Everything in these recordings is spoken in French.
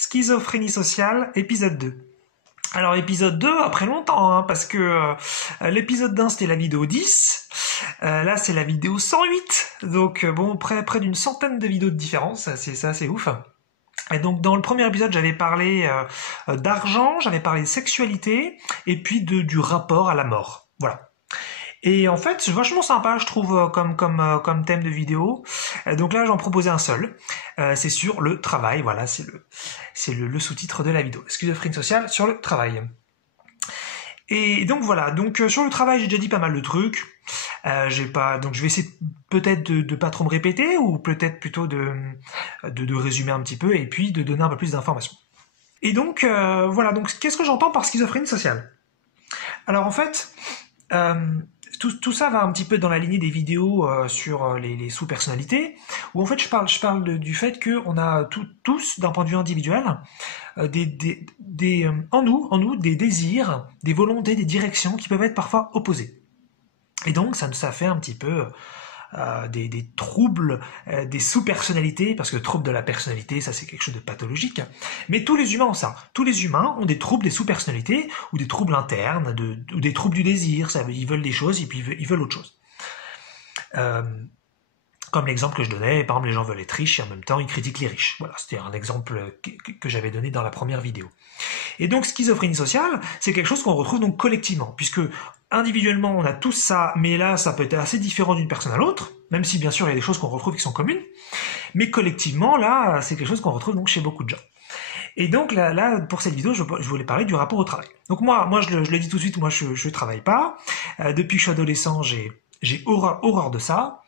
Schizophrénie sociale, épisode 2. Alors épisode 2, après longtemps, hein, parce que l'épisode 1 c'était la vidéo 10, là c'est la vidéo 108, donc bon, près d'une centaine de vidéos de différence, c'est assez ouf. Et donc dans le premier épisode j'avais parlé d'argent, j'avais parlé de sexualité, et puis du rapport à la mort, voilà. Et en fait, c'est vachement sympa, je trouve, comme thème de vidéo. Donc là, j'en proposais un seul. C'est sur le travail. Voilà, c'est le sous-titre de la vidéo. Schizophrénie sociale sur le travail. Et donc voilà. Donc sur le travail, j'ai déjà dit pas mal de trucs. Donc je vais essayer peut-être de pas trop me répéter, ou peut-être plutôt de résumer un petit peu, et puis de donner un peu plus d'informations. Et donc voilà. Donc qu'est-ce que j'entends par schizophrénie sociale? Alors en fait. Tout ça va un petit peu dans la lignée des vidéos sur les sous-personnalités, où en fait je parle du fait qu'on a tous, d'un point de vue individuel, en nous, des désirs, des volontés, des directions qui peuvent être parfois opposées. Et donc ça fait un petit peu des troubles, des sous-personnalités, parce que le trouble de la personnalité, ça c'est quelque chose de pathologique, mais tous les humains ont ça. Tous les humains ont des troubles des sous-personnalités, ou des troubles internes, ou des troubles du désir, ils veulent des choses, et puis ils veulent autre chose. Comme l'exemple que je donnais, par exemple, les gens veulent être riches, et en même temps ils critiquent les riches. Voilà, c'était un exemple que j'avais donné dans la première vidéo. Et donc schizophrénie sociale, c'est quelque chose qu'on retrouve donc collectivement, puisque individuellement on a tous ça, mais là ça peut être assez différent d'une personne à l'autre, même si bien sûr il y a des choses qu'on retrouve qui sont communes, mais collectivement là c'est quelque chose qu'on retrouve donc chez beaucoup de gens. Et donc là pour cette vidéo je voulais parler du rapport au travail. Donc moi je le dis tout de suite, moi je travaille pas, depuis que je suis adolescent j'ai horreur de ça.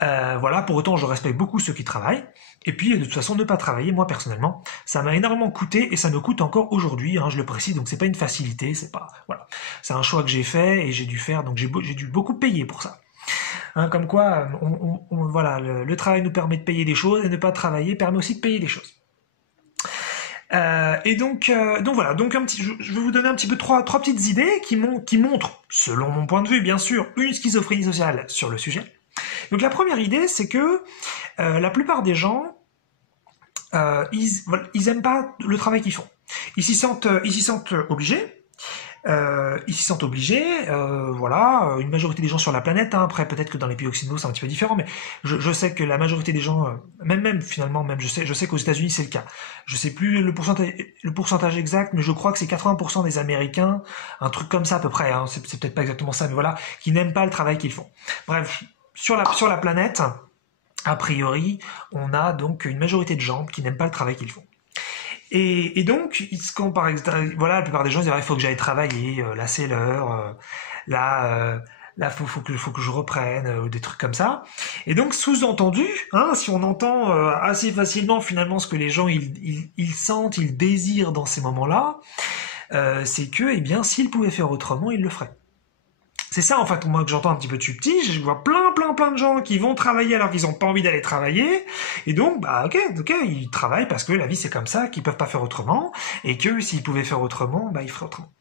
Voilà, pour autant je respecte beaucoup ceux qui travaillent, et puis de toute façon ne pas travailler, moi personnellement ça m'a énormément coûté, et ça me coûte encore aujourd'hui, hein, je le précise, donc c'est pas une facilité, voilà, c'est un choix que j'ai fait et j'ai dû faire, donc j'ai dû beaucoup payer pour ça, hein, comme quoi voilà, le travail nous permet de payer des choses, et ne pas travailler permet aussi de payer des choses. Et donc voilà, donc je vais vous donner un petit peu trois petites idées qui montrent, selon mon point de vue bien sûr, une schizophrénie sociale sur le sujet. Donc la première idée, c'est que la plupart des gens, ils aiment pas le travail qu'ils font. Ils s'y sentent obligés. Voilà, une majorité des gens sur la planète, hein, après peut-être que dans les pays occidentaux c'est un petit peu différent, mais je sais que la majorité des gens, finalement, je sais qu'aux États-Unis c'est le cas. Je sais plus le pourcentage exact, mais je crois que c'est 80% des Américains, un truc comme ça à peu près, hein, c'est peut-être pas exactement ça, mais voilà, qui n'aiment pas le travail qu'ils font. Bref, sur la planète, a priori, on a donc une majorité de gens qui n'aiment pas le travail qu'ils font. Et donc, voilà, la plupart des gens disent, il faut que j'aille travailler, là c'est l'heure, là faut que je reprenne, des trucs comme ça. Et donc, sous-entendu, hein, si on entend assez facilement finalement ce que les gens ils sentent, ils désirent dans ces moments-là, c'est que, eh bien, s'ils pouvaient faire autrement, ils le feraient. C'est ça en fait moi que j'entends un petit peu de subtil, je vois plein de gens qui vont travailler alors qu'ils n'ont pas envie d'aller travailler, et donc ok, ils travaillent parce que la vie c'est comme ça, qu'ils peuvent pas faire autrement, et que s'ils pouvaient faire autrement, ils feraient autrement.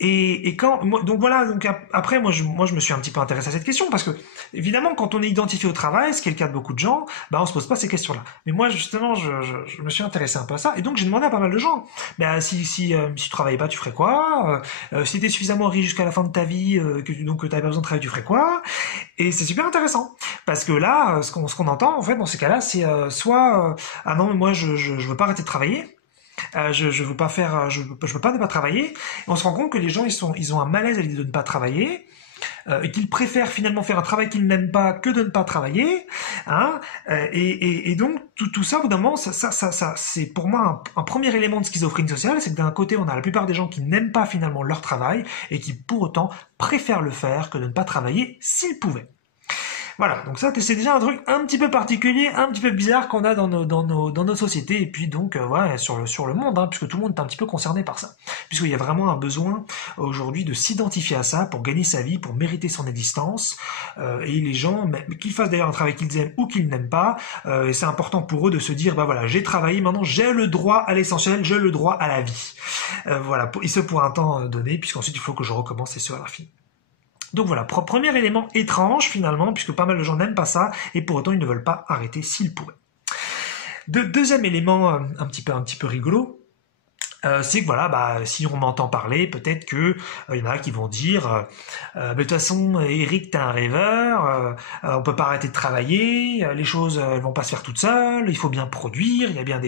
Donc voilà, donc après moi je me suis un petit peu intéressé à cette question, parce que évidemment quand on est identifié au travail, ce qui est le cas de beaucoup de gens, on se pose pas ces questions-là. Mais moi justement je me suis intéressé un peu à ça, et donc j'ai demandé à pas mal de gens, si tu travaillais pas, tu ferais quoi, si tu étais suffisamment riche jusqu'à la fin de ta vie, que tu n'avais pas besoin de travailler, tu ferais quoi? Et c'est super intéressant, parce que là ce qu'on entend en fait dans ces cas-là, c'est soit ah non mais moi je veux pas arrêter de travailler. Je veux pas faire, je veux pas ne pas travailler. Et on se rend compte que les gens ils ont un malaise à l'idée de ne pas travailler, et qu'ils préfèrent finalement faire un travail qu'ils n'aiment pas que de ne pas travailler, hein. Et donc tout ça, au bout d'un moment, ça c'est pour moi un premier élément de schizophrénie sociale, c'est que d'un côté on a la plupart des gens qui n'aiment pas finalement leur travail et qui pour autant préfèrent le faire que de ne pas travailler s'ils pouvaient. Voilà, donc ça c'est déjà un truc un petit peu particulier, un petit peu bizarre qu'on a dans nos sociétés, et puis donc sur le monde, hein, puisque tout le monde est un petit peu concerné par ça, puisqu'il y a vraiment un besoin aujourd'hui de s'identifier à ça pour gagner sa vie, pour mériter son existence, et les gens, qu'ils fassent d'ailleurs un travail qu'ils aiment ou qu'ils n'aiment pas, et c'est important pour eux de se dire voilà, j'ai travaillé, maintenant j'ai le droit à l'essentiel, j'ai le droit à la vie, voilà, et ce pour un temps donné, puisqu'ensuite il faut que je recommence et ce à l'infini. Donc voilà, premier élément étrange finalement, puisque pas mal de gens n'aiment pas ça, et pour autant ils ne veulent pas arrêter s'ils pourraient. Deuxième élément un petit peu rigolo, c'est que voilà, si on m'entend parler, peut-être que il y en a qui vont dire, de toute façon, Eric, t'es un rêveur, on peut pas arrêter de travailler, les choses elles vont pas se faire toutes seules, il faut bien produire, il y a bien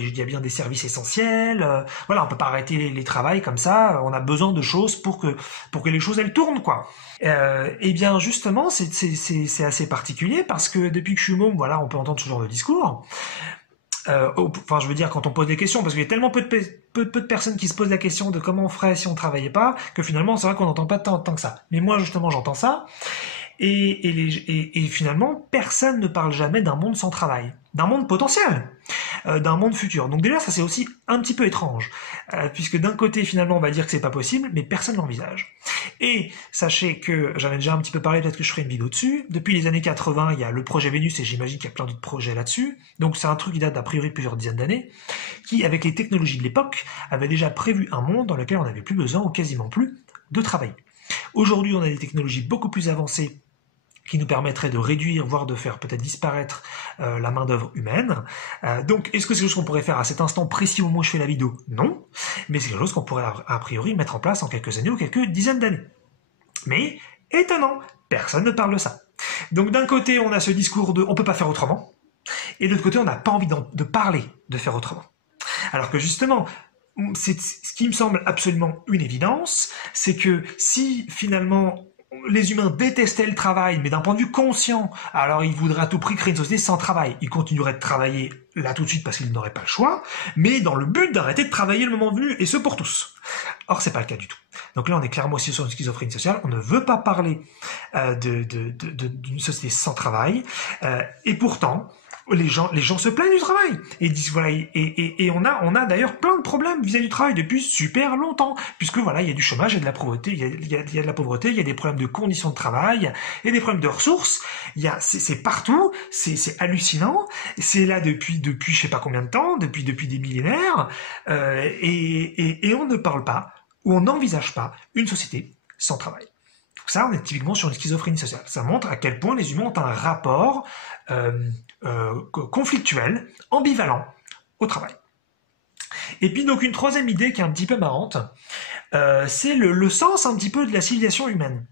des services essentiels, voilà, on peut pas arrêter les travails comme ça, on a besoin de choses pour que les choses elles tournent quoi. Et bien justement, c'est assez particulier parce que depuis que je suis môme, voilà, on peut entendre ce genre de discours. Enfin, je veux dire, quand on pose des questions, parce qu'il y a tellement peu de personnes qui se posent la question de comment on ferait si on travaillait pas, que finalement, c'est vrai qu'on n'entend pas tant que ça. Mais moi, justement, j'entends ça, et finalement, personne ne parle jamais d'un monde sans travail, d'un monde potentiel, d'un monde futur. Donc déjà, ça c'est aussi un petit peu étrange, puisque d'un côté, finalement, on va dire que c'est pas possible, mais personne l'envisage. Et sachez que, j'en ai déjà un petit peu parlé, peut-être que je ferai une vidéo dessus, depuis les années 80, il y a le projet Vénus, et j'imagine qu'il y a plein d'autres projets là-dessus, donc c'est un truc qui date d'a priori de plusieurs dizaines d'années, qui, avec les technologies de l'époque, avait déjà prévu un monde dans lequel on n'avait plus besoin, ou quasiment plus, de travailler. Aujourd'hui, on a des technologies beaucoup plus avancées qui nous permettrait de réduire, voire de faire peut-être disparaître la main-d'œuvre humaine. Donc, est-ce que c'est quelque chose qu'on pourrait faire à cet instant précis au moment où je fais la vidéo? Non. Mais c'est quelque chose qu'on pourrait a priori mettre en place en quelques années ou quelques dizaines d'années. Mais, étonnant, personne ne parle de ça. Donc d'un côté, on a ce discours de on peut pas faire autrement, et de l'autre côté, on n'a pas envie de parler de faire autrement. Alors que justement, c'est ce qui me semble absolument une évidence, c'est que si finalement les humains détestaient le travail, mais d'un point de vue conscient, alors ils voudraient à tout prix créer une société sans travail. Ils continueraient de travailler là tout de suite parce qu'ils n'auraient pas le choix, mais dans le but d'arrêter de travailler le moment venu, et ce pour tous. Or, c'est pas le cas du tout. Donc là, on est clairement aussi sur une schizophrénie sociale. On ne veut pas parler d'une société sans travail, et pourtant, les gens se plaignent du travail et disent voilà, et on a d'ailleurs plein de problèmes vis-à-vis du travail depuis super longtemps, puisque voilà, il y a du chômage, il y a de la pauvreté, il y a de la pauvreté, il y a des problèmes de conditions de travail, il y a des problèmes de ressources, c'est partout, c'est hallucinant, c'est là depuis je sais pas combien de temps, depuis des millénaires, et on ne parle pas ou on n'envisage pas une société sans travail. Donc ça, on est typiquement sur une schizophrénie sociale. Ça montre à quel point les humains ont un rapport conflictuel, ambivalent au travail. Et puis donc une troisième idée qui est un petit peu marrante, c'est le sens un petit peu de la civilisation humaine.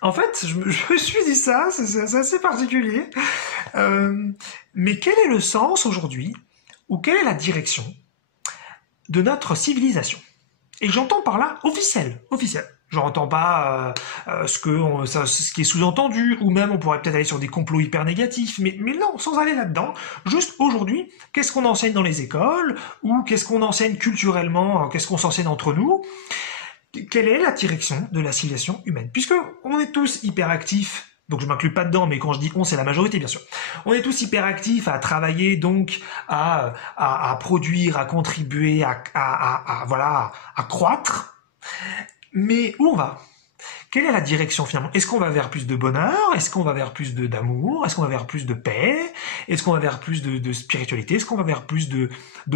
En fait, je me suis dit ça, c'est assez particulier, mais quel est le sens aujourd'hui, ou quelle est la direction de notre civilisation? Et j'entends par là officiel. J'entends pas ce qui est sous-entendu, ou même on pourrait peut-être aller sur des complots hyper négatifs, mais non, sans aller là-dedans. Juste aujourd'hui, qu'est-ce qu'on enseigne dans les écoles, ou qu'est-ce qu'on enseigne culturellement, qu'est-ce qu'on s'enseigne entre nous? Quelle est la direction de la civilisation humaine? Puisque on est tous hyperactifs, donc je m'inclus pas dedans, mais quand je dis on, c'est la majorité, bien sûr. On est tous hyperactifs à travailler, donc à produire, à contribuer, voilà, à croître. Mais où on va? Quelle est la direction finalement? Est-ce qu'on va vers plus de bonheur? Est-ce qu'on va vers plus d'amour? Est-ce qu'on va vers plus de paix? Est-ce qu'on va vers plus de spiritualité? Est-ce qu'on va vers plus de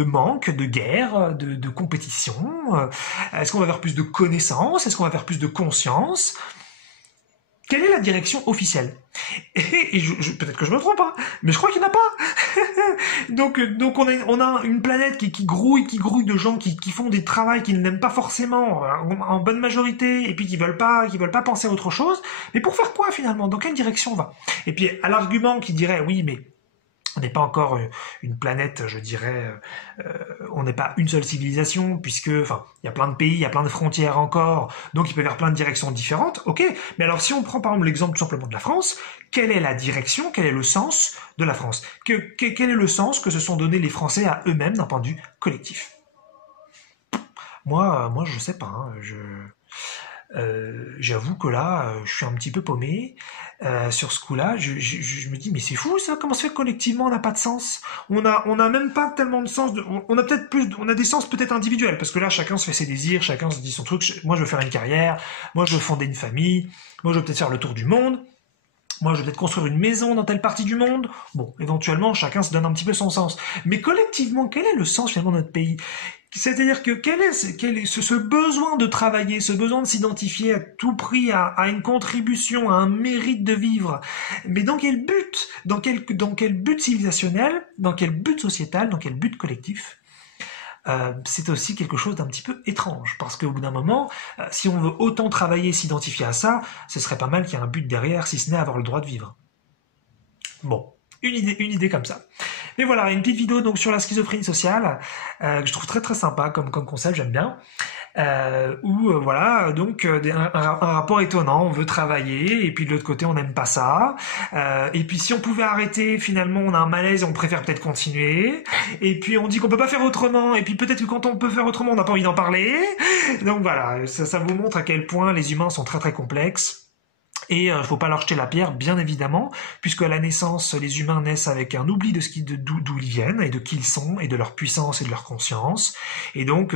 manque, de guerre, de compétition? Est-ce qu'on va vers plus de connaissance? Est-ce qu'on va vers plus de conscience? Quelle est la direction officielle? Et peut-être que je me trompe, hein, mais je crois qu'il n'y en a pas. donc on a une planète qui grouille de gens qui font des travaux qu'ils n'aiment pas forcément en bonne majorité, et puis qui veulent pas penser à autre chose. Mais pour faire quoi finalement? Dans quelle direction on va? Et puis à l'argument qui dirait oui, mais on n'est pas encore une planète, je dirais, on n'est pas une seule civilisation, puisque, enfin, il y a plein de pays, il y a plein de frontières encore, donc il peut y avoir plein de directions différentes, ok, mais alors si on prend par exemple l'exemple tout simplement de la France, quelle est la direction, quel est le sens de la France? Quel est le sens que se sont donnés les Français à eux-mêmes d'un point de vue collectif? Moi, je sais pas, hein, j'avoue que là, je suis un petit peu paumé sur ce coup-là. Je me dis, mais c'est fou ça. Comment se fait que collectivement on n'a pas de sens? On a même pas tellement de sens. On a peut-être plus, on a des sens peut-être individuels parce que là, chacun se fait ses désirs, chacun se dit son truc. Moi, je veux faire une carrière. Moi, je veux fonder une famille. Moi, je veux peut-être faire le tour du monde. Moi, je vais peut-être construire une maison dans telle partie du monde. Bon, éventuellement, chacun se donne un petit peu son sens. Mais collectivement, quel est le sens finalement de notre pays? C'est-à-dire que quel est ce besoin de travailler, ce besoin de s'identifier à tout prix à une contribution, à un mérite de vivre, mais dans quel but? Dans quel but civilisationnel? Dans quel but sociétal? Dans quel but collectif? C'est aussi quelque chose d'un petit peu étrange, parce qu'au bout d'un moment, si on veut autant travailler et s'identifier à ça, ce serait pas mal qu'il y ait un but derrière, si ce n'est avoir le droit de vivre. Bon, une idée comme ça. Mais voilà, une petite vidéo donc sur la schizophrénie sociale, que je trouve très très sympa comme concept, j'aime bien. Où voilà, donc un rapport étonnant, on veut travailler, et puis de l'autre côté on n'aime pas ça. Et puis si on pouvait arrêter, finalement on a un malaise et on préfère peut-être continuer. Et puis on dit qu'on peut pas faire autrement, et puis peut-être que quand on peut faire autrement, on n'a pas envie d'en parler. Donc voilà, ça vous montre à quel point les humains sont très très complexes. Et faut pas leur jeter la pierre, bien évidemment, puisque à la naissance, les humains naissent avec un oubli de d'où ils viennent et de qui ils sont et de leur puissance et de leur conscience. Et donc,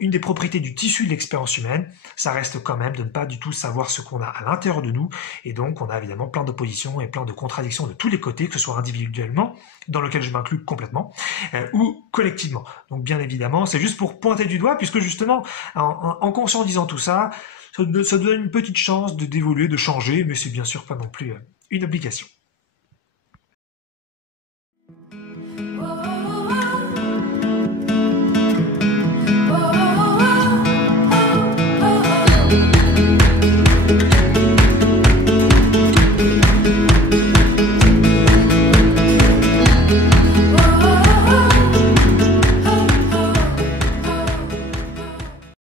une des propriétés du tissu de l'expérience humaine, ça reste quand même de ne pas du tout savoir ce qu'on a à l'intérieur de nous. Et donc, on a évidemment plein d'oppositions et plein de contradictions de tous les côtés, que ce soit individuellement, dans lequel je m'inclus complètement, ou collectivement. Donc, bien évidemment, c'est juste pour pointer du doigt, puisque justement, en conscientisant tout ça, ça donne une petite chance d'évoluer, de changer, mais c'est bien sûr pas non plus une obligation.